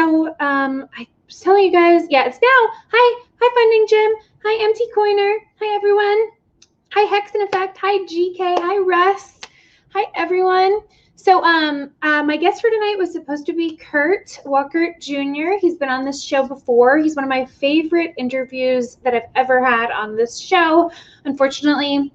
I was telling you guys, yeah, it's now. Hi, Funding Jim. Hi, MT Coiner. Hi, everyone. Hi, Hex in Effect. Hi, GK. Hi, Russ. Hi, everyone. So, my guest for tonight was supposed to be Kurt Walker Jr. He's been on this show before. He's one of my favorite interviews that I've ever had on this show. Unfortunately,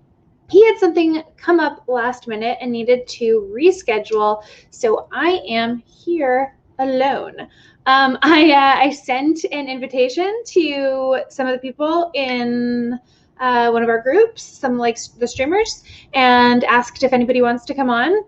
he had something come up last minute and needed to reschedule. So I am here alone. I sent an invitation to some of the people in one of our groups, some like the streamers, and asked if anybody wants to come on.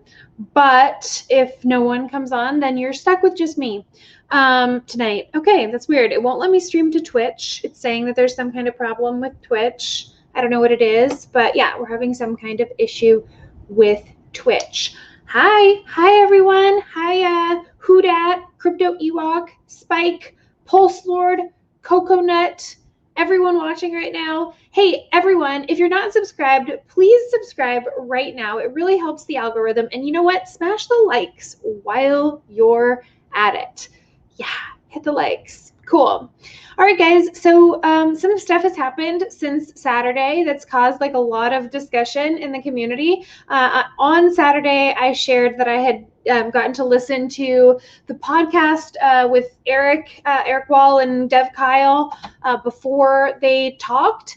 But if no one comes on, then you're stuck with just me tonight. Okay, that's weird. It won't let me stream to Twitch. It's saying that there's some kind of problem with Twitch. I don't know what it is, but yeah, we're having some kind of issue with Twitch. Hi everyone. Hi Hoodat, Crypto Ewok, Spike, Pulse Lord, Coconut, everyone watching right now. Hey everyone, if you're not subscribed, please subscribe right now. It really helps the algorithm. And you know what? Smash the likes while you're at it. Yeah, hit the likes. Cool. All right, guys. So some stuff has happened since Saturday that's caused like a lot of discussion in the community. On Saturday, I shared that I had gotten to listen to the podcast with Eric Wall and Dev Kyle before they talked.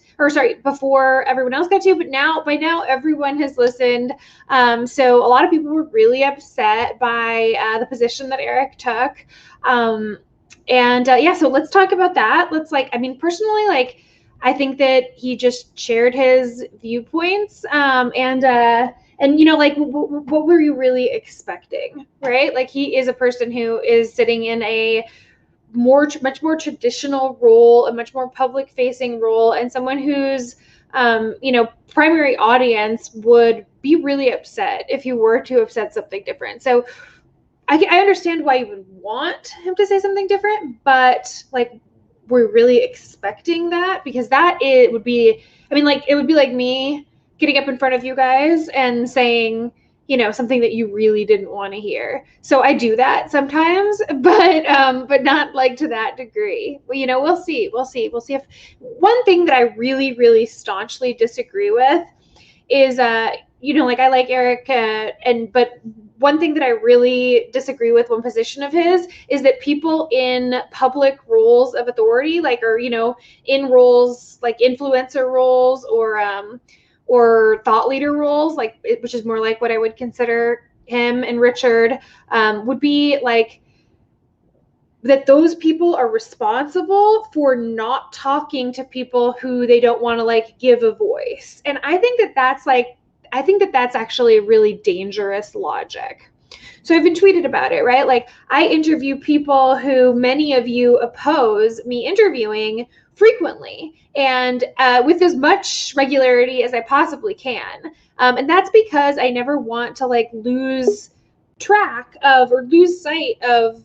Before everyone else got to, but by now everyone has listened. So a lot of people were really upset by the position that Eric took. So let's talk about that. Personally, I think that he just shared his viewpoints. What were you really expecting, right? Like, he is a person who is sitting in a much more traditional role, a much more public facing role, and someone whose primary audience would be really upset if you were to have said something different. So I understand why you would want him to say something different, but we're really expecting that, because it would be like me getting up in front of you guys and saying, something that you really didn't want to hear. So I do that sometimes, but not like to that degree. Well, we'll see if one thing that I really, really staunchly disagree with is, I like Eric, but one thing that I really disagree with, one position of his, is that people in public roles of authority, in roles like influencer roles or thought leader roles, which is more like what I would consider him and Richard, would be that those people are responsible for not talking to people who they don't want to give a voice. And I think that that's actually a really dangerous logic. So I've been tweeted about it, right? I interview people who many of you oppose me interviewing frequently and with as much regularity as I possibly can. And that's because I never want to lose track of or lose sight of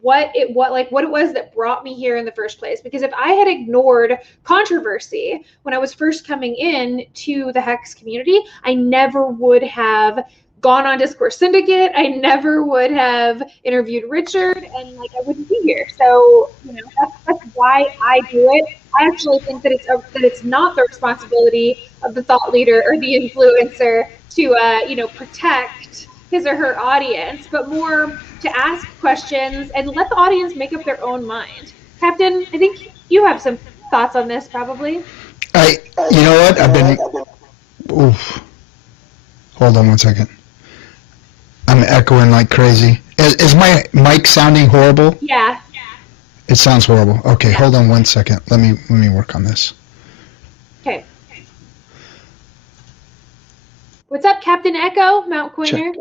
what it was that brought me here in the first place. Because if I had ignored controversy when I was first coming in to the Hex community, I never would have gone on Discourse Syndicate. I never would have interviewed Richard, and I wouldn't be here. So that's why I do it. I actually think that it's not the responsibility of the thought leader or the influencer to protect his or her audience, but more to ask questions and let the audience make up their own mind. Captain, I think you have some thoughts on this, probably. You know what? I've been. Oof. Hold on 1 second. I'm echoing like crazy. Is my mic sounding horrible? Yeah. It sounds horrible. Okay, hold on 1 second. Let me work on this. Okay. What's up, Captain Echo, Mount Coiner?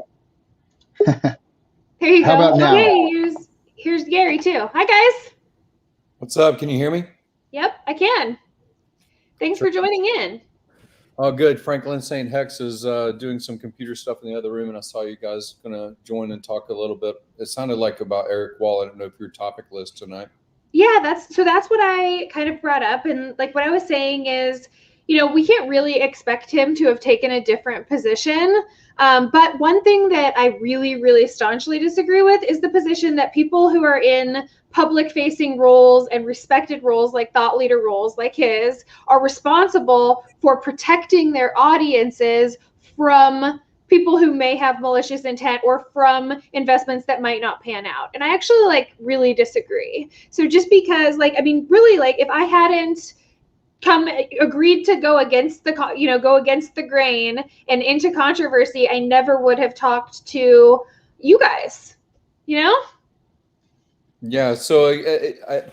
There you go. How about now? Okay, here's Gary too. Hi guys. What's up? Can you hear me? Yep, I can. Thanks for joining in. Oh, good. Franklin St. Hex is doing some computer stuff in the other room, and I saw you guys going to join and talk a little bit. It sounded like about Eric Wall. I don't know if your topic list tonight. Yeah, that's what I kind of brought up. And what I was saying is, we can't really expect him to have taken a different position. But one thing that I really, really staunchly disagree with is the position that people who are in public facing roles and respected roles, like thought leader roles like his, are responsible for protecting their audiences from people who may have malicious intent or from investments that might not pan out. And I actually really disagree. So just because really, if I hadn't agreed to go against the grain and into controversy, I never would have talked to you guys. Yeah, so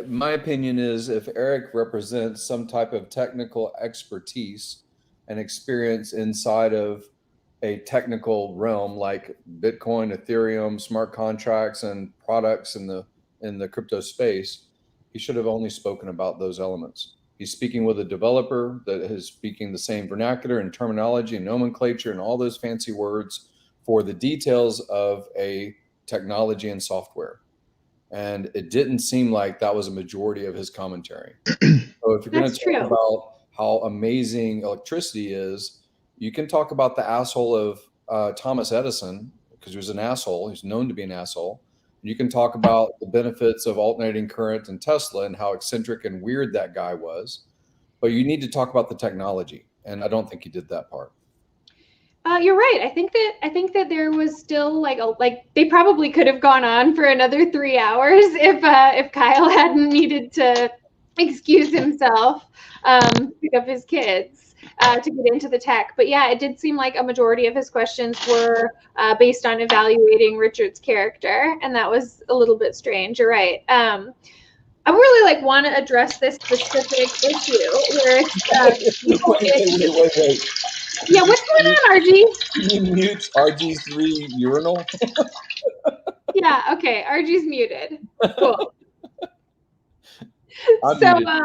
my opinion is if Eric represents some type of technical expertise and experience inside of a technical realm like Bitcoin, Ethereum, smart contracts, and products in the crypto space, he should have only spoken about those elements. He's speaking with a developer that is speaking the same vernacular and terminology and nomenclature and all those fancy words for the details of a technology and software. And it didn't seem like that was a majority of his commentary. So if you're going to talk about how amazing electricity is, you can talk about the asshole of Thomas Edison, because he was an asshole. He's known to be an asshole. You can talk about the benefits of alternating current and Tesla and how eccentric and weird that guy was. But you need to talk about the technology. And I don't think he did that part. You're right. I think that there was still they probably could have gone on for another 3 hours if Kyle hadn't needed to excuse himself, pick up his kids to get into the tech. But yeah, it did seem like a majority of his questions were based on evaluating Richard's character, and that was a little bit strange. You're right. I really want to address this specific issue where it's wait. Yeah, what's going on, RG? Can you mute RG's 3 urinal? Yeah, okay. RG's muted. Cool. I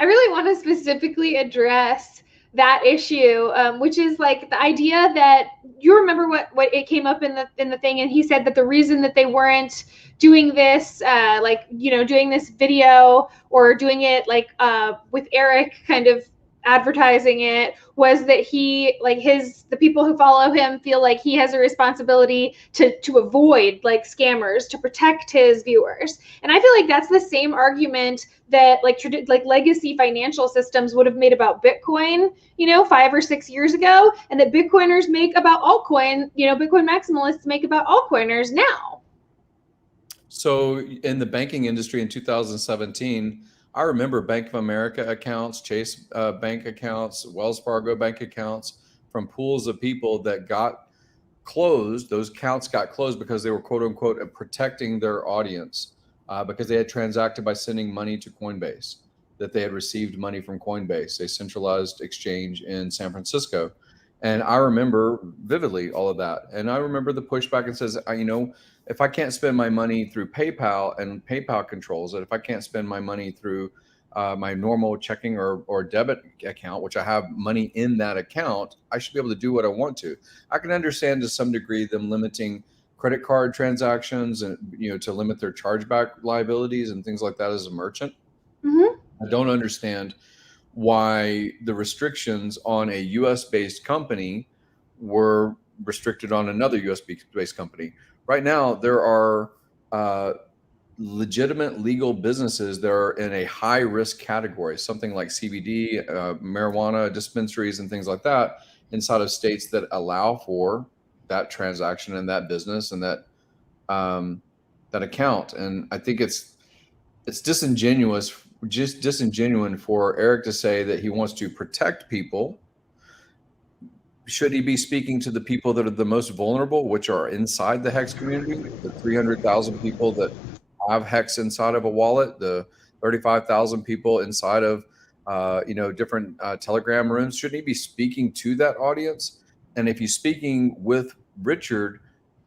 really want to specifically address that issue, which is the idea that you remember what it came up in the thing, and he said that the reason that they weren't doing this, doing this video or doing it with Eric kind of advertising it, was that the people who follow him feel like he has a responsibility to avoid scammers, to protect his viewers. And I feel like that's the same argument that legacy financial systems would have made about Bitcoin 5 or 6 years ago, and that Bitcoiners make about altcoin, Bitcoin maximalists make about altcoiners now. So in the banking industry in 2017, I remember Bank of America accounts, Chase bank accounts, Wells Fargo bank accounts from pools of people that got closed. Those accounts got closed because they were, quote unquote, protecting their audience because they had transacted by sending money to Coinbase, that they had received money from Coinbase, a centralized exchange in San Francisco. And I remember vividly all of that. And I remember the pushback and says, if I can't spend my money through PayPal and PayPal controls it, if I can't spend my money through my normal checking or debit account, which I have money in that account, I should be able to do what I want to. I can understand to some degree them limiting credit card transactions and, to limit their chargeback liabilities and things like that as a merchant. Mm-hmm. I don't understand why the restrictions on a US-based company were restricted on another US-based company. Right now, there are legitimate legal businesses that are in a high-risk category, something like CBD, marijuana dispensaries, and things like that, inside of states that allow for that transaction and that business and that account. And I think it's disingenuous for Eric to say that he wants to protect people. Should he be speaking to the people that are the most vulnerable, which are inside the Hex community, the 300,000 people that have Hex inside of a wallet, the 35,000 people inside of different Telegram rooms? Shouldn't he be speaking to that audience? And if he's speaking with Richard,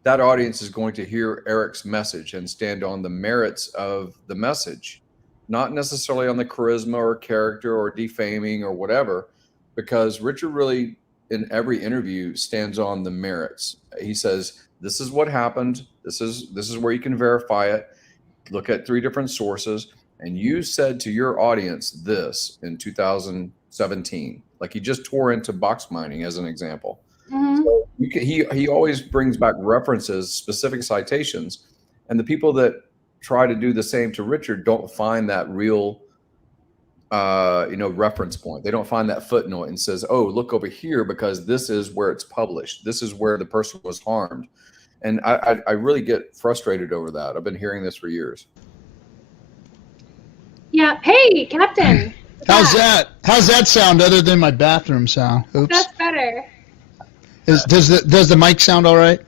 that audience is going to hear Eric's message and stand on the merits of the message, not necessarily on the charisma or character or defaming or whatever, because Richard really, in every interview, stands on the merits. He says, this is what happened. This is where you can verify it. Look at 3 different sources. And you said to your audience this in 2017. Like he just tore into box mining as an example. Mhm. So he always brings back references, specific citations, and the people that try to do the same to Richard don't find that real reference point. They don't find that footnote and says, oh, look over here because this is where it's published. This is where the person was harmed. And I really get frustrated over that. I've been hearing this for years. Yeah. Hey, Captain. How's that? How's that sound other than my bathroom sound? Oops. That's better. Does the mic sound all right?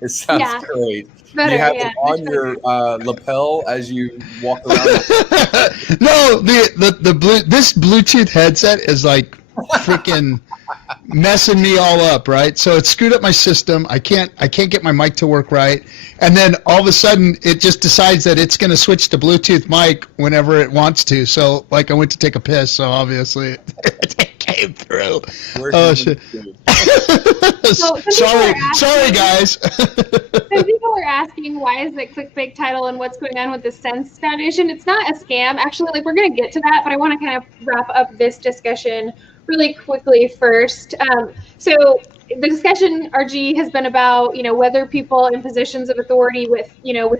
It sounds Yeah. great. Better, You have yeah, it on much your lapel as you walk around. No, this Bluetooth headset is like freaking messing me all up, right? So it screwed up my system. I can't get my mic to work right. And then all of a sudden it just decides that it's going to switch to Bluetooth mic whenever it wants to. So like I went to take a piss, so obviously it came through. Oh shit. Sorry guys. So people are asking why is it clickbait title and what's going on with the Sens Foundation. It's not a scam. Actually, like we're going to get to that, but I want to kind of wrap up this discussion really quickly first. So the discussion, RG, has been about, whether people in positions of authority with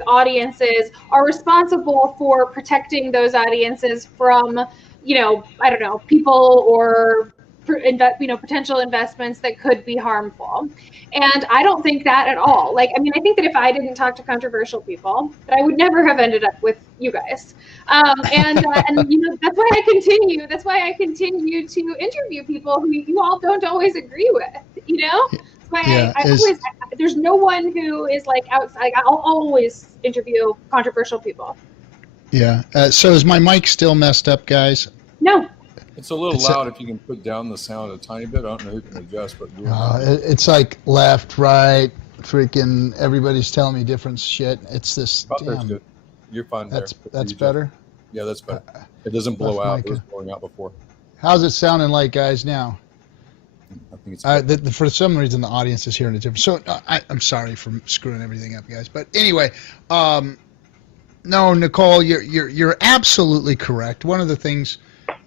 audiences are responsible for protecting those audiences from, I don't know, people or potential investments that could be harmful. And I don't think that at all. I think that if I didn't talk to controversial people, that I would never have ended up with you guys. And that's why I continue. That's why I continue to interview people who you all don't always agree with. That's why there's no one who is like outside. I'll always interview controversial people. Yeah. So is my mic still messed up, guys? No. It's a little loud if you can put down the sound a tiny bit. I don't know who can adjust, but it's like left, right, freaking everybody's telling me different shit. It's this. Damn. Good. You're fine. That's better. Yeah, that's better. It doesn't blow out. It was blowing out before. How's it sounding like, guys? Now. I think it's for some reason the audience is hearing it different. So I'm sorry for screwing everything up, guys. But anyway, no, Nicole, you're absolutely correct. One of the things.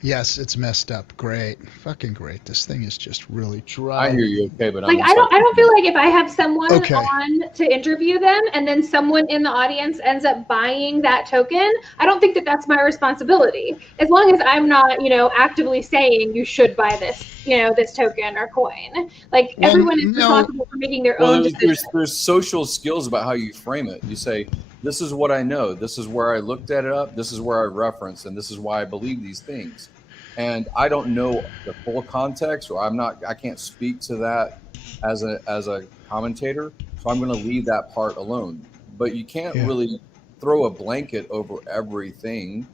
Yes, it's messed up. Great. Fucking great. This thing is just really dry. I hear you okay, but I don't feel like if I have someone on to interview them and then someone in the audience ends up buying that token, I don't think that that's my responsibility. As long as I'm not, actively saying you should buy this, this token or coin. Everyone is responsible for making their own decisions. There's social skills about how you frame it. You say, this is what I know. This is where I looked at it up. This is where I referenced, and this is why I believe these things. And I don't know the full context, or I can't speak to that as a commentator. So I'm going to leave that part alone. But you can't really throw a blanket over everything.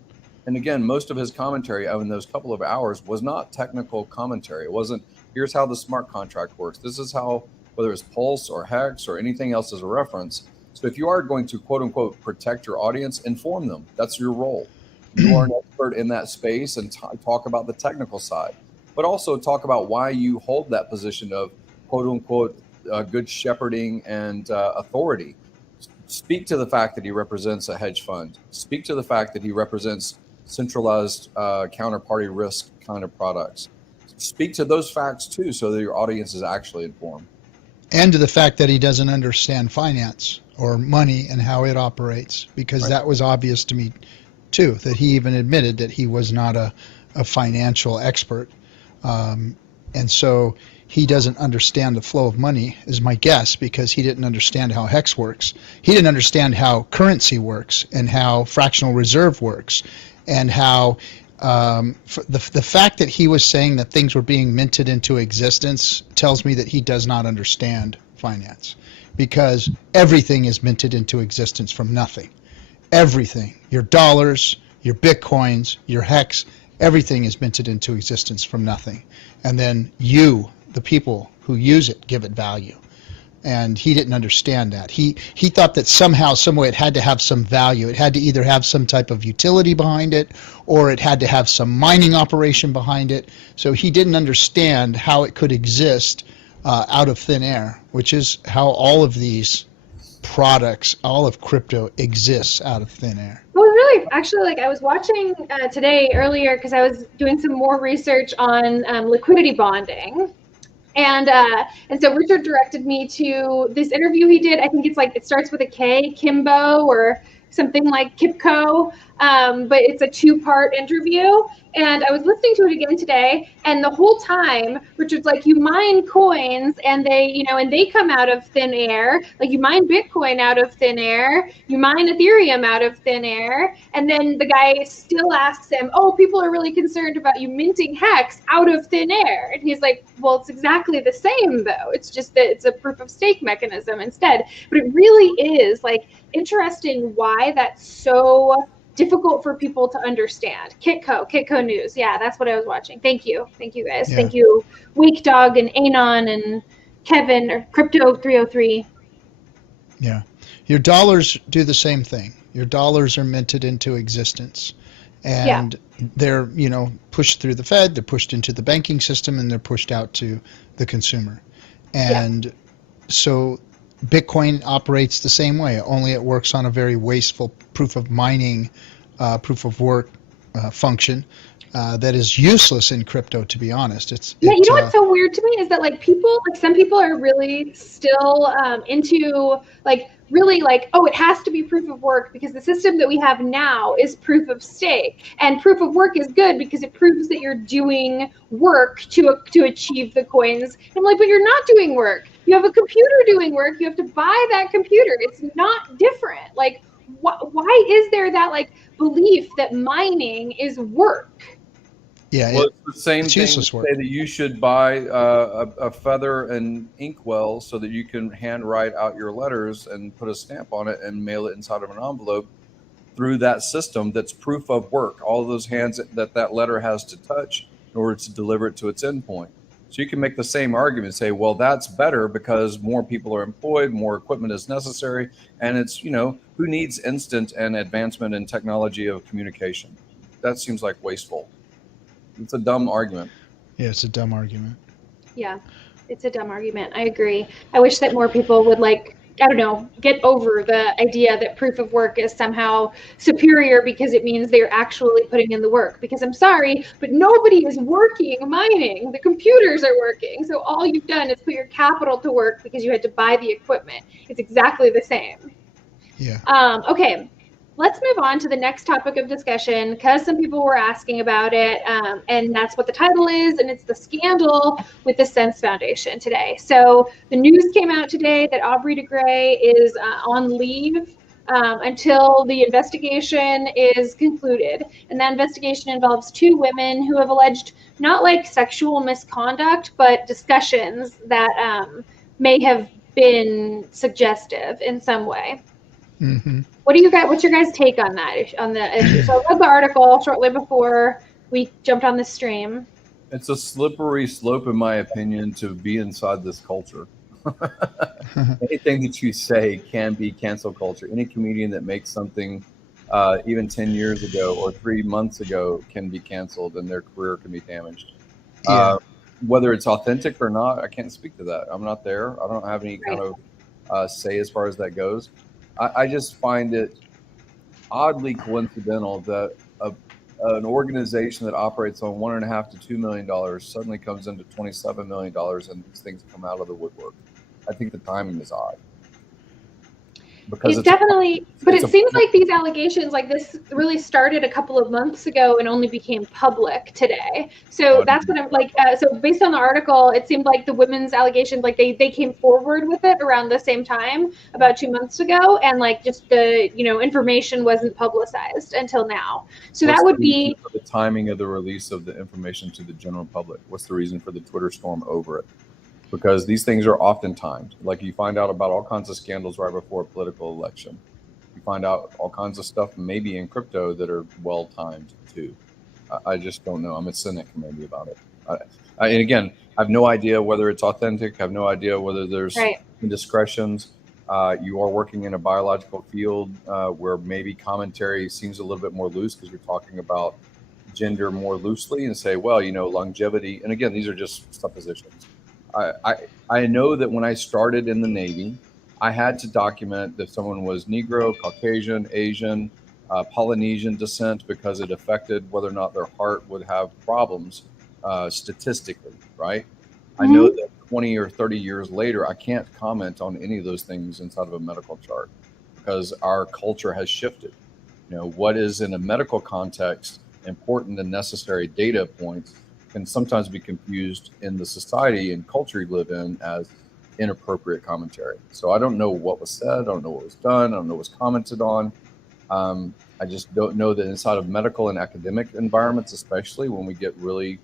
And again, most of his commentary in those couple of hours was not technical commentary. It wasn't, here's how the smart contract works. This is how, whether it's Pulse or Hex or anything else as a reference. So if you are going to, quote unquote, protect your audience, inform them. That's your role. You are an expert in that space and talk about the technical side, but also talk about why you hold that position of, quote unquote, good shepherding and authority. Speak to the fact that he represents a hedge fund. Speak to the fact that he represents centralized counterparty risk kind of products. Speak to those facts too, so that your audience is actually informed. And to the fact that he doesn't understand finance or money and how it operates, because that was obvious to me too, that he even admitted that he was not a financial expert. And so he doesn't understand the flow of money, is my guess, because he didn't understand how Hex works. He didn't understand how currency works and how fractional reserve works and how the fact that he was saying that things were being minted into existence tells me that he does not understand finance, because everything is minted into existence from nothing. Everything, your dollars, your bitcoins, your Hex, everything is minted into existence from nothing. And then you, the people who use it, give it value. And he didn't understand that. He thought that somehow, some way, it had to have some value. It had to either have some type of utility behind it, or it had to have some mining operation behind it. So he didn't understand how it could exist out of thin air, which is how all of these products, all of crypto exists out of thin air. Well, we really actually, like I was watching today earlier because I was doing some more research on liquidity bonding. And so Richard directed me to this interview he did. I think it's like, it starts with a K, Kimbo or something like Kipco, but it's a 2-part interview. And I was listening to it again today, and the whole time Richard's like, you mine coins and they come out of thin air. Like, you mine Bitcoin out of thin air, you mine Ethereum out of thin air. And then the guy still asks him, oh, people are really concerned about you minting Hex out of thin air. And he's like, well, it's exactly the same though. It's just that it's a proof of stake mechanism instead. But it really is like interesting why that's so difficult for people to understand. Kitco News. Yeah, that's what I was watching. Thank you guys. Yeah. Thank you, Weak Dog and Anon and Kevin or Crypto 303. Yeah. Your dollars do the same thing. Your dollars are minted into existence. And they're, pushed through the Fed, they're pushed into the banking system, and they're pushed out to the consumer. And so Bitcoin operates the same way, only it works on a very wasteful proof of mining, proof of work function that is useless in crypto, to be honest. You know what's so weird to me is that some people are really still into really oh, it has to be proof of work because the system that we have now is proof of stake, and proof of work is good because it proves that you're doing work to achieve the coins. I'm like, but you're not doing work. You have a computer doing work. You have to buy that computer. It's not different. Like, why is there that belief that mining is work? Yeah, well, it's the same thing to useless work. say that you should buy a feather and inkwell so that you can handwrite out your letters and put a stamp on it and mail it inside of an envelope through that system that's proof of work. All of those hands that letter has to touch in order to deliver it to its endpoint. So you can make the same argument, say, well, that's better because more people are employed, more equipment is necessary, and it's, who needs instant and advancement in technology of communication? That seems like wasteful. It's a dumb argument. Yeah, it's a dumb argument. Yeah, it's a dumb argument. I agree. I wish that more people would get over the idea that proof of work is somehow superior because it means they're actually putting in the work. Because I'm sorry, but nobody is working mining. The computers are working. So all you've done is put your capital to work because you had to buy the equipment. It's exactly the same. Yeah. Okay. Let's move on to the next topic of discussion because some people were asking about it, and that's what the title is, and it's the scandal with the Sens Foundation today. So the news came out today that Aubrey de Grey is on leave until the investigation is concluded, and that investigation involves 2 women who have alleged not sexual misconduct, but discussions that may have been suggestive in some way. Mm-hmm. What's your guys' take on that issue? So I read the article shortly before we jumped on the stream. It's a slippery slope, in my opinion, to be inside this culture. Anything that you say can be cancel culture. Any comedian that makes something even 10 years ago or 3 months ago can be canceled and their career can be damaged. Yeah. Whether it's authentic or not, I can't speak to that. I'm not there. I don't have any kind of say as far as that goes. I just find it oddly coincidental that an organization that operates on $1.5 to $2 million suddenly comes into $27 million and these things come out of the woodwork. I think the timing is odd. Because it seems like these allegations this really started a couple of months ago and only became public today. So that's what I'm so based on the article, it seemed like the women's allegations, they came forward with it around the same time, about 2 months ago. And just the, information wasn't publicized until now. So that would be the timing of the release of the information to the general public. What's the reason for the Twitter storm over it? Because these things are often timed. You find out about all kinds of scandals right before a political election. You find out all kinds of stuff maybe in crypto that are well timed too. I just don't know. I'm a cynic maybe about it. And again, I have no idea whether it's authentic. I have no idea whether there's indiscretions. You are working in a biological field where maybe commentary seems a little bit more loose because you're talking about gender more loosely and say, well, longevity. And again, these are just suppositions. I know that when I started in the Navy, I had to document that someone was Negro, Caucasian, Asian, Polynesian descent because it affected whether or not their heart would have problems statistically, right? I know that 20 or 30 years later, I can't comment on any of those things inside of a medical chart because our culture has shifted. What is in a medical context important and necessary data points can sometimes be confused in the society and culture you live in as inappropriate commentary. So I don't know what was said. I don't know what was done. I don't know what was commented on. I just don't know that inside of medical and academic environments, especially when we get really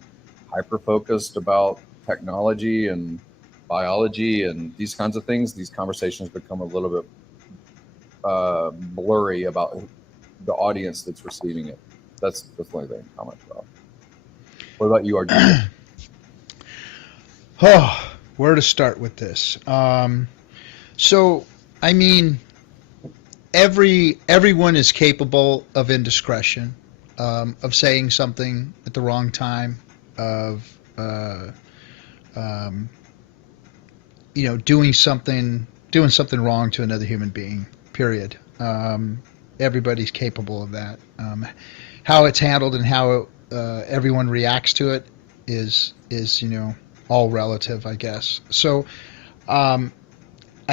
hyper-focused about technology and biology and these kinds of things, these conversations become a little bit blurry about the audience that's receiving it. That's the only thing I comment about. What about you, RJ? Oh, where to start with this? So, I mean, everyone is capable of indiscretion, of saying something at the wrong time, of doing something wrong to another human being. Period. Everybody's capable of that. How it's handled and how everyone reacts to it is all relative, I guess. So I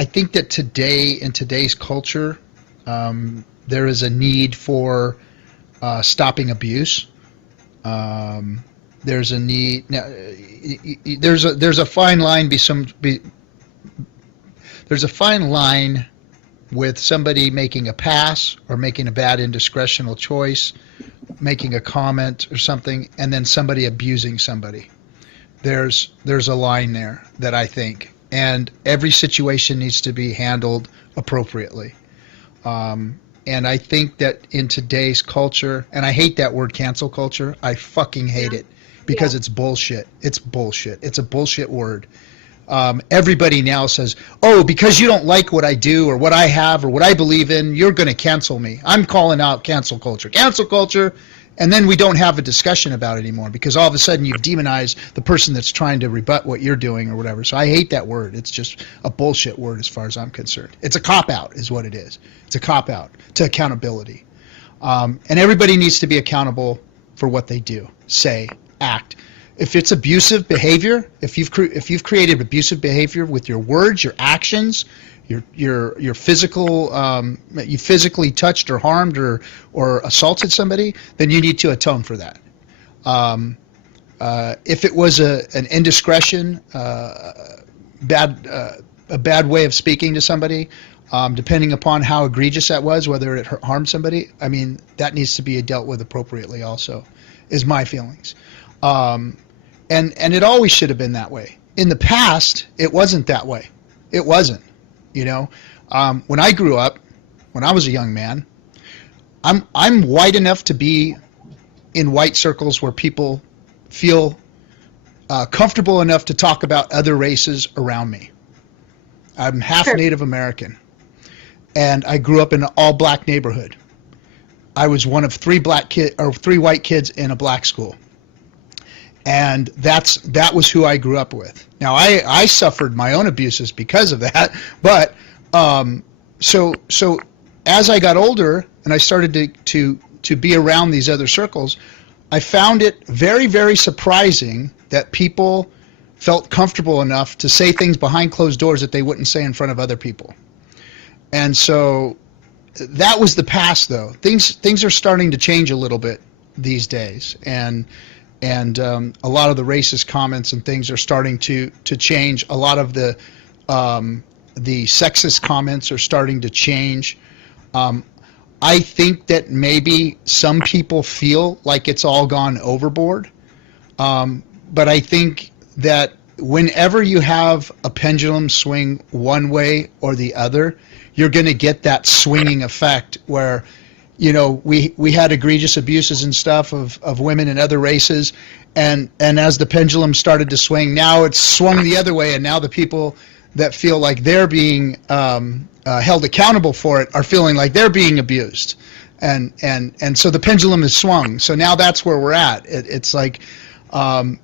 think that today, in today's culture, there is a need for stopping abuse. There's a need now. There's a fine line. There's a fine line with somebody making a pass or making a bad indiscretional choice, making a comment or something, and then somebody abusing somebody. There's a line there that I think, and every situation needs to be handled appropriately. And I think that in today's culture, and I hate that word cancel culture, I fucking hate it because it's bullshit. It's bullshit. It's a bullshit word. Everybody now says, oh, because you don't like what I do or what I have or what I believe in, you're going to cancel me. I'm calling out cancel culture. Cancel culture. And then we don't have a discussion about it anymore because all of a sudden you've demonized the person that's trying to rebut what you're doing or whatever. So I hate that word. It's just a bullshit word as far as I'm concerned. It's a cop-out is what it is. It's a cop-out to accountability. And everybody needs to be accountable for what they do, say, act. If it's abusive behavior, if you've created abusive behavior with your words, your actions, your physical, you physically touched or harmed or assaulted somebody, then you need to atone for that. If it was an indiscretion, a bad way of speaking to somebody, depending upon how egregious that was, whether it harmed somebody, I mean, that needs to be dealt with appropriately also, is my feelings. And it always should have been that way. In the past, it wasn't that way. It wasn't. When I grew up, when I was a young man, I'm white enough to be in white circles where people feel comfortable enough to talk about other races around me. I'm half Native American, and I grew up in an all-black neighborhood. I was one of three white kids in a black school. And that was who I grew up with. Now I suffered my own abuses because of that, but so as I got older and I started to be around these other circles, I found it very, very surprising that people felt comfortable enough to say things behind closed doors that they wouldn't say in front of other people. And so that was the past, though. Things are starting to change a little bit these days, and a lot of the racist comments and things are starting to change. A lot of the sexist comments are starting to change. I think that maybe some people feel like it's all gone overboard, but I think that whenever you have a pendulum swing one way or the other, you're going to get that swinging effect where we had egregious abuses and stuff of women and other races, and as the pendulum started to swing, now it's swung the other way, and now the people that feel like they're being held accountable for it are feeling like they're being abused, and so the pendulum is swung. So now that's where we're at. It's like, do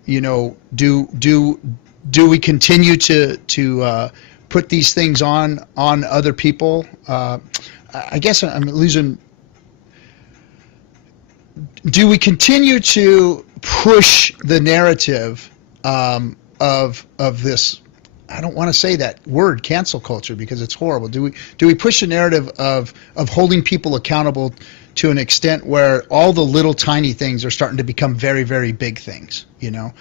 we continue to put these things on other people? I guess I'm losing. do we continue to push the narrative of this? I don't want to say that word, cancel culture, because it's horrible. Do we push a narrative of holding people accountable to an extent where all the little tiny things are starting to become very, very big things, you know?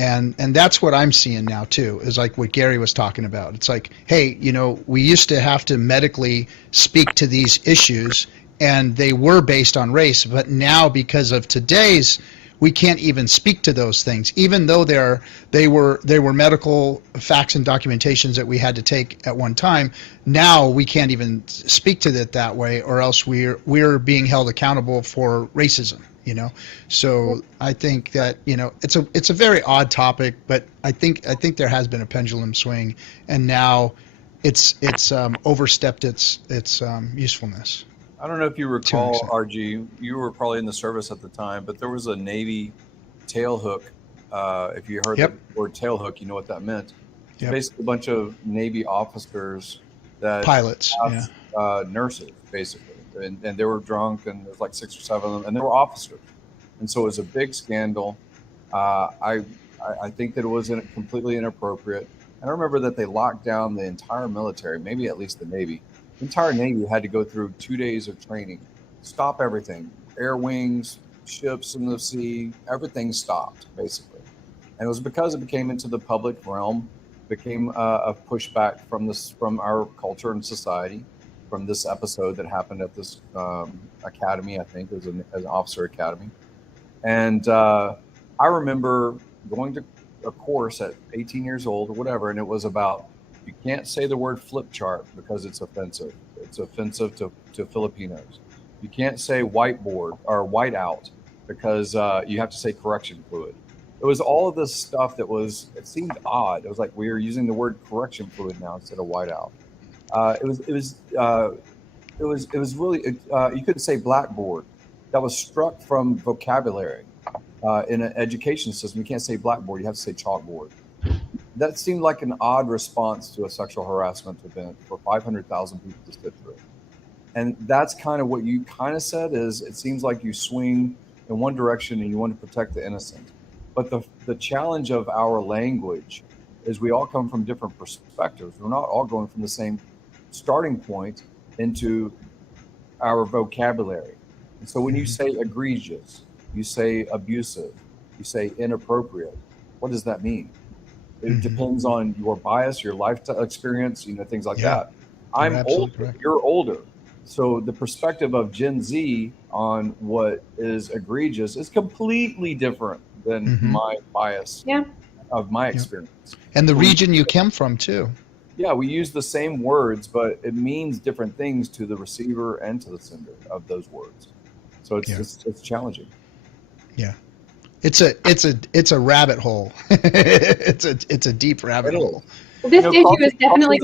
And that's what I'm seeing now too, is like what Gary was talking about. It's like, hey, you know, we used to have to medically speak to these issues, and they were based on race, but now because of today's, we can't even speak to those things, even though they were medical facts and documentations that we had to take at one time. Now we can't even speak to it that way, or else we're being held accountable for racism. You know, so I think that, you know, it's a very odd topic, but I think there has been a pendulum swing, and now it's overstepped its usefulness. I don't know if you recall, RG, you were probably in the service at the time, but there was a Navy tailhook. If you heard the word tailhook, you know what that meant. It's basically a bunch of Navy officers that pilots, nurses, basically. And they were drunk, and there was like 6 or 7 of them, and they were officers. And so it was a big scandal. I think that it was completely inappropriate. And I remember that they locked down the entire military, maybe at least the Navy. The entire Navy had to go through 2 days of training, stop everything, air wings, ships in the sea, everything stopped, basically. And it was because it became into the public realm, became a pushback from our culture and society, from this episode that happened at this academy. I think it was an officer academy. And I remember going to a course at 18 years old or whatever, and it was about, you can't say the word flip chart because it's offensive. It's offensive to Filipinos. You can't say whiteboard or whiteout because you have to say correction fluid. It was all of this stuff it seemed odd. It was like we were using the word correction fluid now instead of whiteout. It was really, you couldn't say blackboard. That was struck from vocabulary in an education system. You can't say blackboard, you have to say chalkboard. That seemed like an odd response to a sexual harassment event for 500,000 people to sit through. And that's kind of what you kind of said, is it seems like you swing in one direction and you want to protect the innocent. But the challenge of our language is we all come from different perspectives. We're not all going from the same starting point into our vocabulary. And so when you say egregious, you say abusive, you say inappropriate, what does that mean? It depends on your bias, your life experience, things like that. I'm older, you're older. So the perspective of Gen Z on what is egregious is completely different than my bias of my experience. And the region you came from too. Yeah, we use the same words, but it means different things to the receiver and to the sender of those words. So it's challenging. Yeah. It's a rabbit hole. it's a deep rabbit hole. This issue is definitely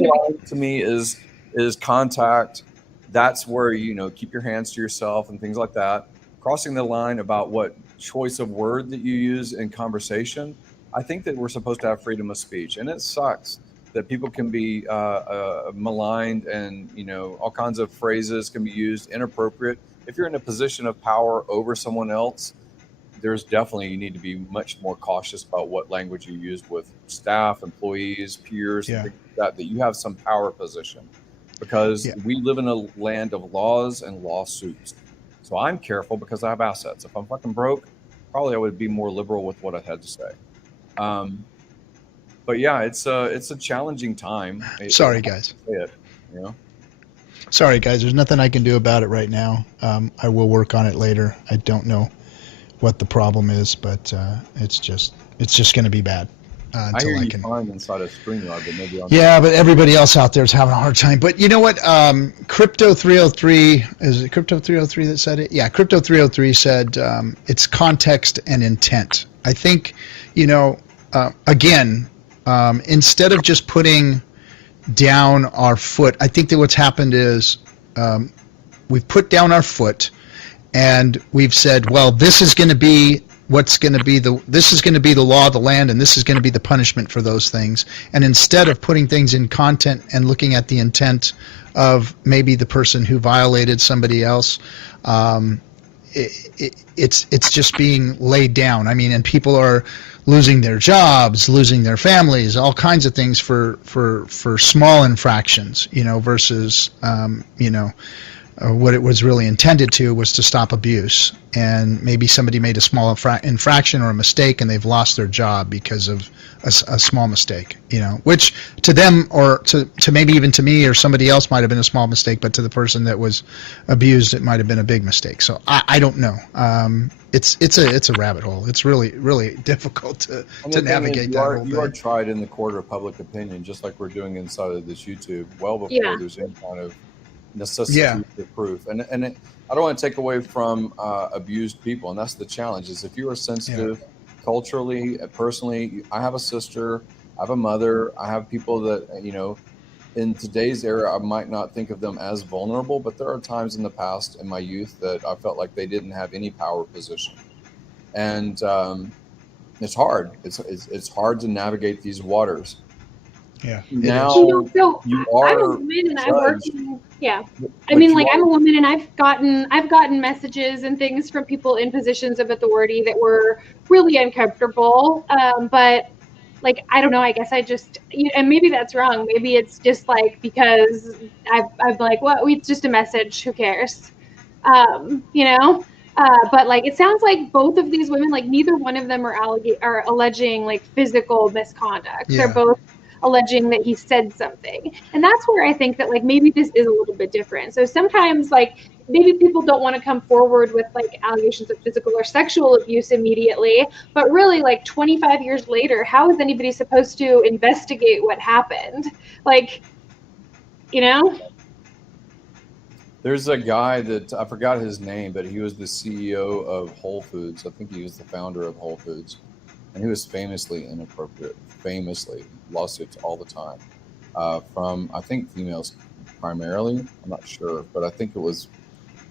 to me is contact. That's where keep your hands to yourself and things like that. Crossing the line about what choice of word that you use in conversation. I think that we're supposed to have freedom of speech, and it sucks that people can be maligned, and all kinds of phrases can be used inappropriate. If you're in a position of power over someone else, there's definitely, you need to be much more cautious about what language you use with staff, employees, peers, things like that you have some power position, because we live in a land of laws and lawsuits. So I'm careful because I have assets. If I'm fucking broke, probably I would be more liberal with what I had to say. But yeah, it's a challenging time. Sorry, guys. Sorry, guys. There's nothing I can do about it right now. I will work on it later. I don't know what the problem is, but it's just going to be bad. I hear you fine inside of StreamYard, but maybe but everybody else out there is having a hard time. But you know what? Crypto 303, is it Crypto 303 that said it? Yeah, Crypto 303 said it's context and intent. I think, again, instead of just putting down our foot, I think that what's happened is we've put down our foot and we've said, well, this is going to be the law of the land, and this is going to be the punishment for those things. And instead of putting things in content and looking at the intent of maybe the person who violated somebody else, it's just being laid down. I mean, and people are losing their jobs, losing their families, all kinds of things for small infractions, versus what it was really intended to was to stop abuse. And maybe somebody made a small infraction or a mistake and they've lost their job because of a small mistake, which to them, or to maybe even to me or somebody else, might have been a small mistake, but to the person that was abused, it might have been a big mistake. So I don't know. It's a rabbit hole. It's really, really difficult to navigate that whole thing. You are tried in the court of public opinion, just like we're doing inside of this YouTube, well before there's any kind of necessity for proof. And I don't want to take away from abused people, and that's the challenge. Is if you are sensitive culturally, personally. I have a sister, I have a mother, I have people that in today's era I might not think of them as vulnerable, but there are times in the past in my youth that I felt like they didn't have any power position, and it's hard. It's hard to navigate these waters. Yeah. Now so you are. I'm a woman and I work. I mean, like, I'm a woman and I've gotten messages and things from people in positions of authority that were really uncomfortable. But like, I don't know. I guess I just, and maybe that's wrong. Maybe it's just like because I'm like, well, it's just a message. Who cares? But like, it sounds like both of these women, like, neither one of them are alleging like physical misconduct. Yeah. They're both alleging that he said something. And that's where I think that like maybe this is a little bit different. So sometimes like maybe people don't want to come forward with like allegations of physical or sexual abuse immediately, but really like 25 years later, how is anybody supposed to investigate what happened? Like, There's a guy that I forgot his name, but he was the CEO of Whole Foods. I think he was the founder of Whole Foods. And he was famously inappropriate, lawsuits all the time, from, I think, females primarily. I'm not sure, but I think it was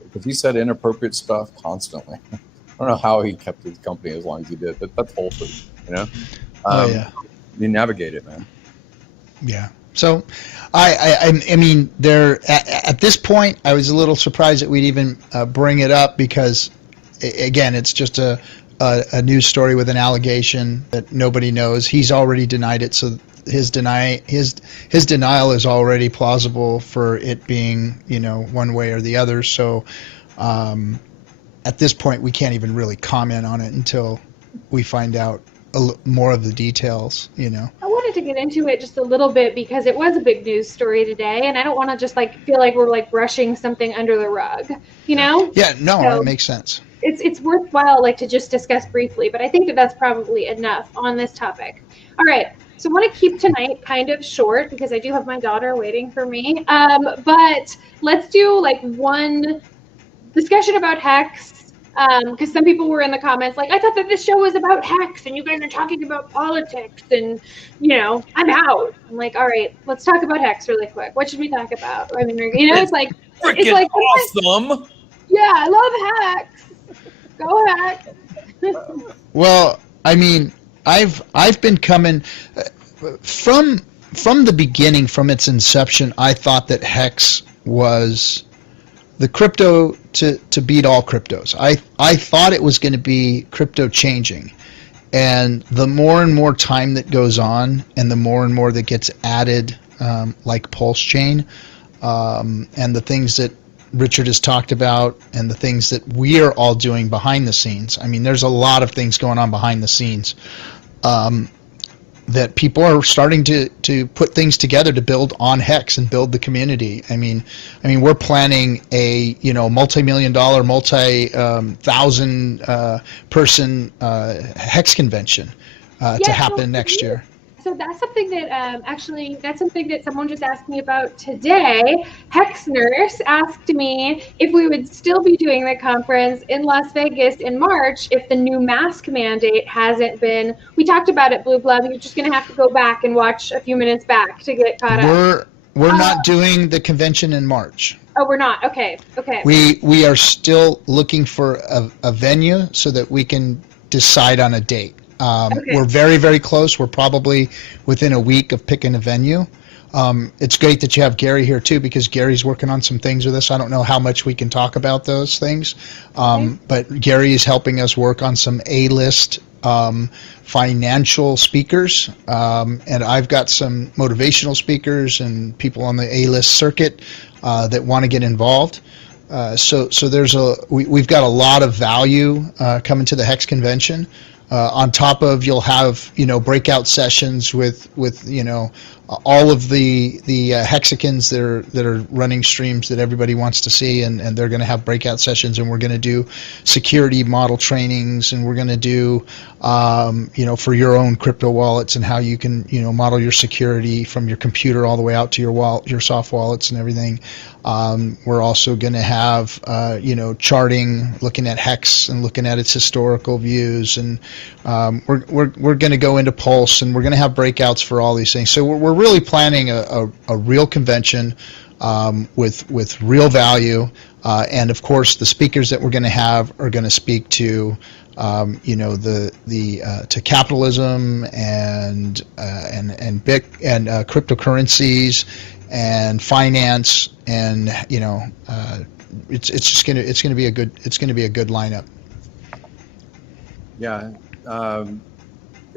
because he said inappropriate stuff constantly. I don't know how he kept his company as long as he did, but that's Whole Foods, You navigate it, man. Yeah. So, I mean, at this point, I was a little surprised that we'd even bring it up because, again, it's just a news story with an allegation that nobody knows. He's already denied it, so his denial is already plausible for it being one way or the other. So at this point, we can't even really comment on it until we find out more of the details. I wanted to get into it just a little bit because it was a big news story today, and I don't want to just like feel like we're like brushing something under the rug. Yeah. No, so, it makes sense. It's worthwhile like to just discuss briefly, but I think that that's probably enough on this topic. All right, so I want to keep tonight kind of short because I do have my daughter waiting for me. But let's do like one discussion about Hex, because some people were in the comments like, I thought that this show was about Hex and you guys are talking about politics and I'm out. I'm like, all right, let's talk about Hex really quick. What should we talk about? I mean, it's like awesome. Yeah, I love Hex. Go Hex. Well, I mean, I've been coming from the beginning, from its inception. I thought that Hex was the crypto to beat all cryptos. I thought it was going to be crypto changing, and the more and more time that goes on, and the more and more that gets added, like Pulse Chain, and the things that Richard has talked about, and the things that we are all doing behind the scenes. I mean, there's a lot of things going on behind the scenes that people are starting to put things together to build on Hex and build the community. I mean, we're planning a multi-million-dollar, multi-thousand person Hex convention to happen next year. So that's something that someone just asked me about today. Hex Nurse asked me if we would still be doing the conference in Las Vegas in March if the new mask mandate hasn't been. We talked about it, Blue Blood. You're just going to have to go back and watch a few minutes back to get caught up. We're not doing the convention in March. Oh, we're not. Okay. We are still looking for a venue so that we can decide on a date. We're very, very close. We're probably within a week of picking a venue. It's great that you have Gary here too, because Gary's working on some things with us. I don't know how much we can talk about those things, but Gary is helping us work on some A-list financial speakers, and I've got some motivational speakers and people on the A-list circuit that want to get involved. So we've got a lot of value coming to the Hex convention. On top of, you'll have breakout sessions with all of the hexicans that are running streams that everybody wants to see, and they're going to have breakout sessions, and we're going to do security model trainings, and we're going to do for your own crypto wallets and how you can model your security from your computer all the way out to your soft wallets and everything. We're also going to have charting, looking at Hex and looking at its historical views, and we're going to go into Pulse, and we're going to have breakouts for all these things. So we're really planning a real convention with real value, and of course the speakers that we're going to have are going to speak to to capitalism and cryptocurrencies and finance, and it's going to be a good lineup. Yeah,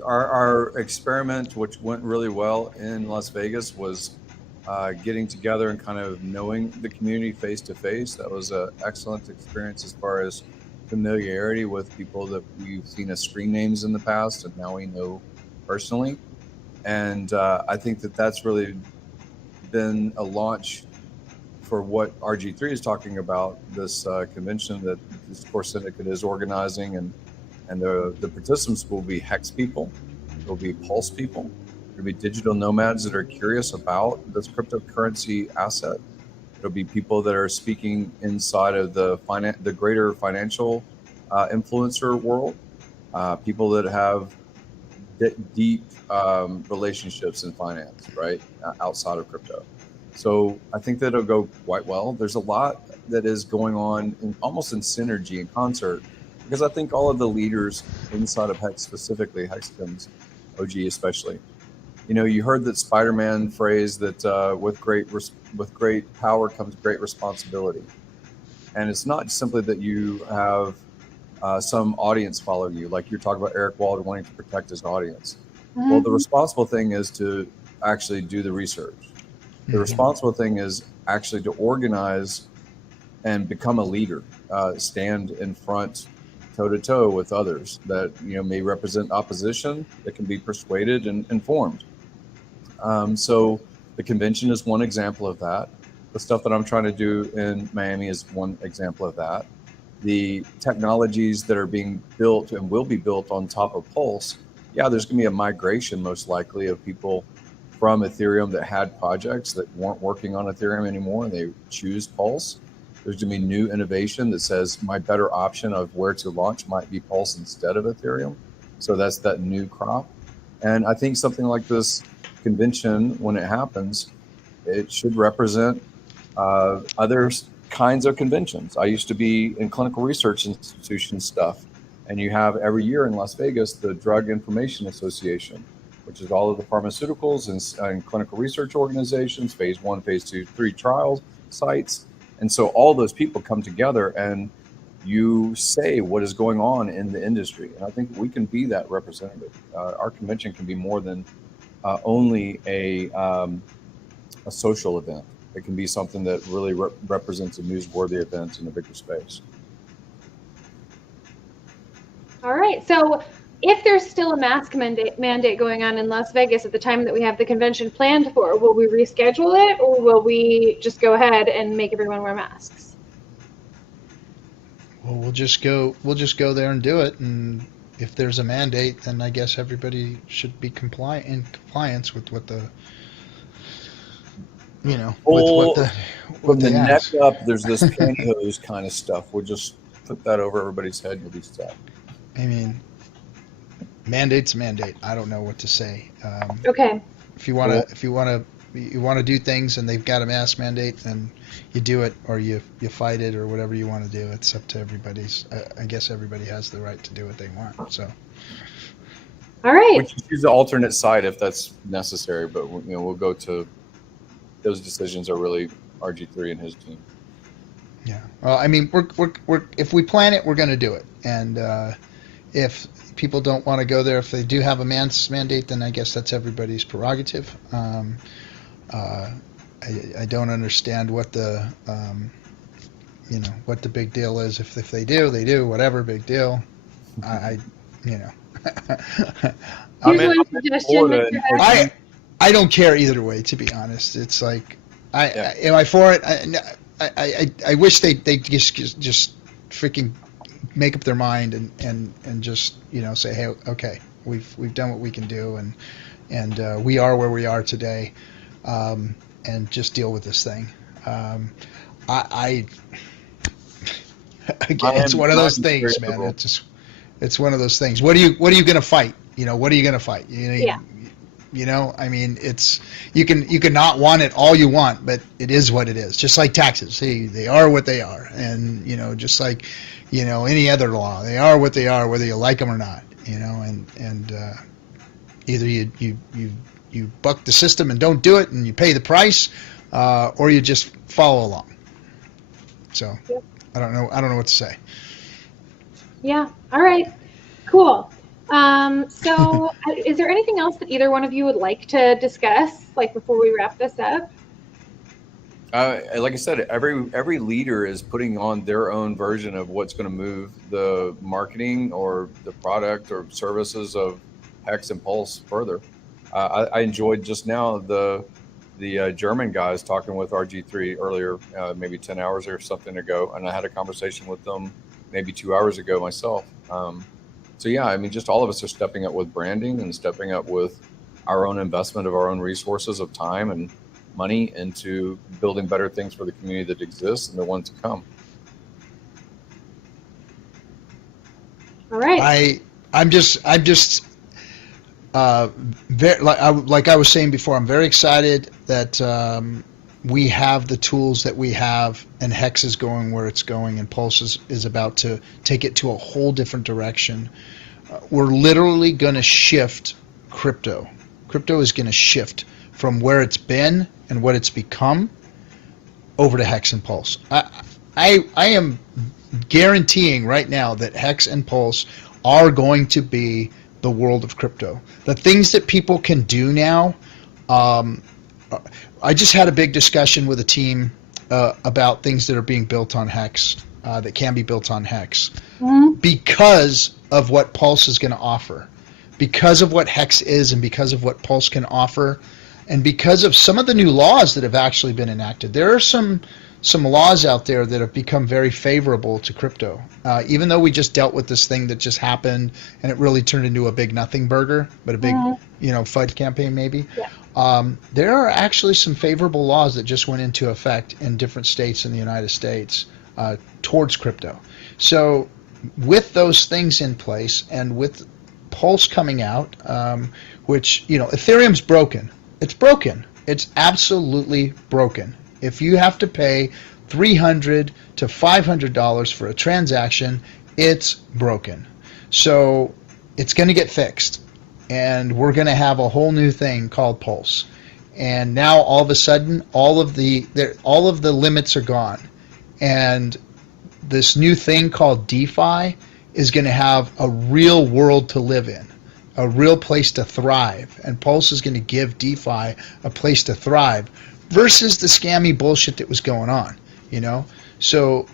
our experiment, which went really well in Las Vegas, was getting together and kind of knowing the community face to face. That was an excellent experience as far as familiarity with people that we've seen as screen names in the past, and now we know personally. And I think that's really been a launch for what RG3 is talking about, this convention that this core syndicate is organizing, and the participants will be Hex people, there will be Pulse people, there will be digital nomads that are curious about this cryptocurrency asset. There'll be people that are speaking inside of the greater financial influencer world, people that have deep relationships in finance, right, outside of crypto. So I think that it'll go quite well. There's a lot that is going on almost in synergy and concert, because I think all of the leaders inside of Hex, specifically Hexicans, OG especially, you heard that Spider-Man phrase that with great power comes great responsibility. And it's not simply that you have some audience follow you, like you're talking about Eric Walden wanting to protect his audience. Mm-hmm. Well, the responsible thing is to actually do the research. The responsible thing is actually to organize and become a leader, stand in front, toe-to-toe with others that may represent opposition, that can be persuaded and informed. So the convention is one example of that. The stuff that I'm trying to do in Miami is one example of that. The technologies that are being built and will be built on top of Pulse, yeah, there's going to be a migration most likely of people from Ethereum that had projects that weren't working on Ethereum anymore, and they choose Pulse. There's going to be new innovation that says my better option of where to launch might be Pulse instead of Ethereum. So that's that new crop. And I think something like this convention, when it happens, it should represent other kinds of conventions. I used to be in clinical research institution stuff, and you have every year in Las Vegas the Drug Information Association, which is all of the pharmaceuticals and clinical research organizations, phase 1, phase 2, 3 trials sites. And so all those people come together and you say what is going on in the industry. And I think we can be that representative. Our convention can be more than only a social event. It can be something that really represents a newsworthy event in a bigger space. All right. So if there's still a mask mandate going on in Las Vegas at the time that we have the convention planned for, will we reschedule it, or will we just go ahead and make everyone wear masks? Well, we'll just go there and do it, and if there's a mandate, then I guess everybody should be in compliance with what the with the neck up. There's this pantyhose kind of stuff. We'll just put that over everybody's head. You'll be set. I mean, mandate's a mandate. I don't know what to say. Okay. If you want to do things and they've got a mask mandate, then you do it, or you fight it, or whatever you want to do. It's up to everybody's. I guess everybody has the right to do what they want. So. All right. We can use the alternate side if that's necessary, but we'll go to those decisions are really RG3 and his team. Yeah. Well, I mean, we're if we plan it, we're going to do it. And if people don't want to go there, if they do have a mandate, then I guess that's everybody's prerogative. I don't understand what the what the big deal is. If they do, they do. Whatever, big deal. I you know. Here's one suggestion, Mr. Hess. I don't care either way, to be honest. It's like, am I for it? I wish they just freaking make up their mind and just say, hey, okay, we've done what we can do, and we are where we are today, and just deal with this thing. Again, it's one of those things, man. It's one of those things. What are you going to fight? What are you going to fight? Yeah. I mean, you can not want it all you want, but it is what it is. Just like taxes, see, they are what they are, and just like any other law, they are what they are, whether you like them or not. And either you buck the system and don't do it, and you pay the price, or you just follow along. So, yep. I don't know what to say. Yeah. All right. Cool. So is there anything else that either one of you would like to discuss, like before we wrap this up? Like I said, every leader is putting on their own version of what's going to move the marketing or the product or services of Hex and Pulse further. I enjoyed just now the German guys talking with RG3 earlier, maybe 10 hours or something ago, and I had a conversation with them maybe 2 hours ago myself. So yeah, I mean, just all of us are stepping up with branding and stepping up with our own investment of our own resources of time and money into building better things for the community that exists and the ones to come. All right. I'm just very, like I was saying before, I'm very excited that we have the tools that we have, and Hex is going where it's going, and Pulse is about to take it to a whole different direction. We're literally going to shift crypto. Crypto is going to shift from where it's been and what it's become over to Hex and Pulse. I am guaranteeing right now that Hex and Pulse are going to be the world of crypto. The things that people can do now, I just had a big discussion with a team about things that are being built on Hex, that can be built on Hex, because of what Pulse is going to offer, because of what Hex is and because of what Pulse can offer, and because of some of the new laws that have actually been enacted. There are some laws out there that have become very favorable to crypto. Even though we just dealt with this thing that just happened and it really turned into a big nothing burger, but a big, FUD campaign maybe. Yeah. There are actually some favorable laws that just went into effect in different states in the United States towards crypto. So with those things in place and with Pulse coming out, which, Ethereum's broken. It's broken. It's absolutely broken. If you have to pay $300 to $500 for a transaction, it's broken. So it's going to get fixed, and we're going to have a whole new thing called Pulse. And now all of a sudden, all of the limits are gone, and this new thing called DeFi is going to have a real world to live in, a real place to thrive, and Pulse is going to give DeFi a place to thrive versus the scammy bullshit that was going on, So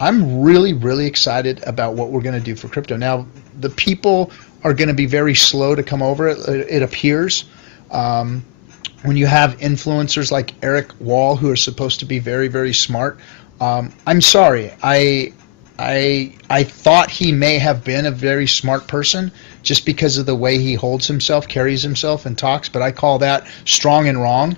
I'm really, really excited about what we're going to do for crypto. Now, the people are going to be very slow to come over, it appears. When you have influencers like Eric Wall, who are supposed to be very, very smart, I'm sorry. I thought he may have been a very smart person just because of the way he holds himself, carries himself, and talks, but I call that strong and wrong.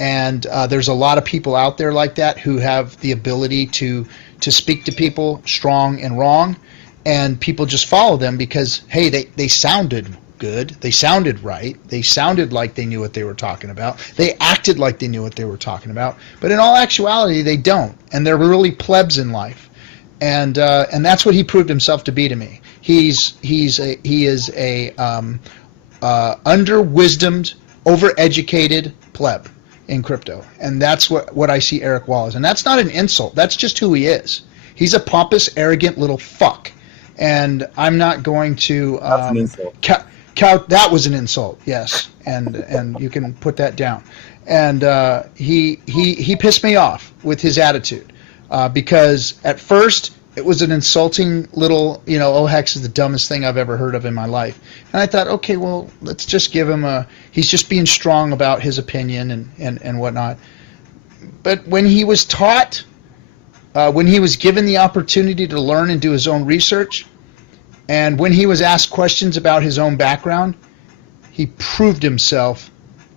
And there's a lot of people out there like that who have the ability to speak to people strong and wrong, and people just follow them because, hey, they sounded good, they sounded right, they sounded like they knew what they were talking about, they acted like they knew what they were talking about, but in all actuality they don't, and they're really plebs in life. And that's what he proved himself to be to me. He is a under-wisdomed, over-educated pleb. in crypto. And that's what I see Eric Wall as. And that's not an insult. That's just who he is. He's a pompous, arrogant little fuck. And I'm not going to That's an insult. that was an insult, yes. And you can put that down. And he pissed me off with his attitude because at first it was an insulting little, oh, Hex is the dumbest thing I've ever heard of in my life. And I thought, okay, well, let's just give him he's just being strong about his opinion and whatnot. But when he was taught, when he was given the opportunity to learn and do his own research, and when he was asked questions about his own background, he proved himself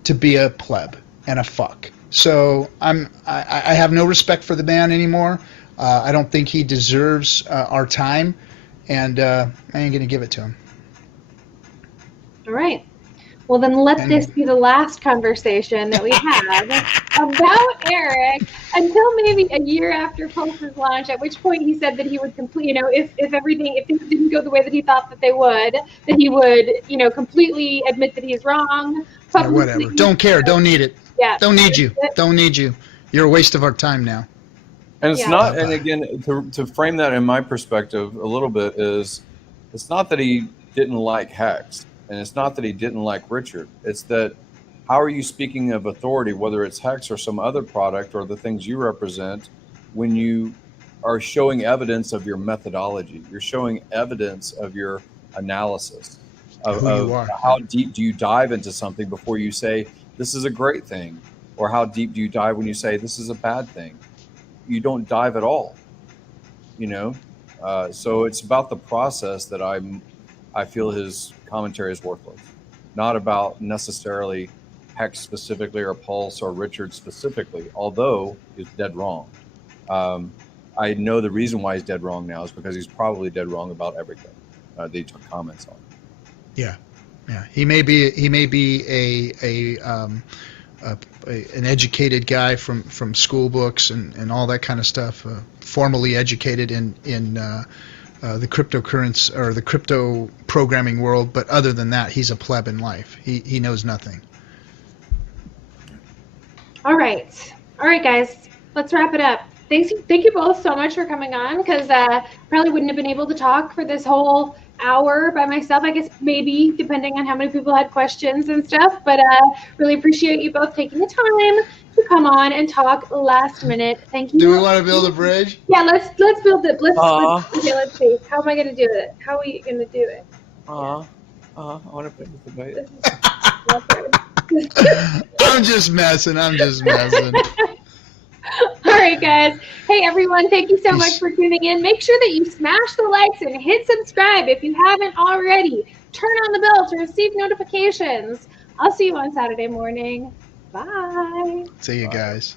to be a pleb and a fuck. So I have no respect for the man anymore. I don't think he deserves our time, and I ain't going to give it to him. All right. Well, then let this be the last conversation that we had about Eric until maybe a year after Pulse's launch, at which point he said that he would complete, if things didn't go the way that he thought that they would, that he would, completely admit that he's wrong. Yeah, whatever. Don't care. Don't need it. Yeah. Don't need you. Don't need you. You're a waste of our time now. And it's not, and again, to frame that in my perspective a little bit is, it's not that he didn't like Hex, and it's not that he didn't like Richard. It's that, how are you speaking of authority, whether it's Hex or some other product or the things you represent, when you are showing evidence of your methodology? You're showing evidence of your analysis of how deep do you dive into something before you say, this is a great thing, or how deep do you dive when you say, this is a bad thing? You don't dive at all, so it's about the process that I feel his commentary is worthless, not about necessarily Hex specifically or Pulse or Richard specifically, although he's dead wrong. I know the reason why he's dead wrong now is because he's probably dead wrong about everything that he took comments on. Yeah. He may be an educated guy from school books and all that kind of stuff, formally educated in the cryptocurrency or the crypto programming world, but other than that, he's a pleb in life. He knows nothing. All right, guys, let's wrap it up. Thank you both so much for coming on, because probably wouldn't have been able to talk for this whole hour by myself. I guess maybe depending on how many people had questions and stuff, but really appreciate you both taking the time to come on and talk last minute. Thank you. Do we want to build a bridge? Yeah, let's build it. Let's see. How am I going to do it? How are we going to do it? I want to play with the bait. I'm just messing. All right, guys. Hey, everyone. Thank you so much for tuning in. Make sure that you smash the likes and hit subscribe if you haven't already. Turn on the bell to receive notifications. I'll see you on Saturday morning. Bye. See you guys.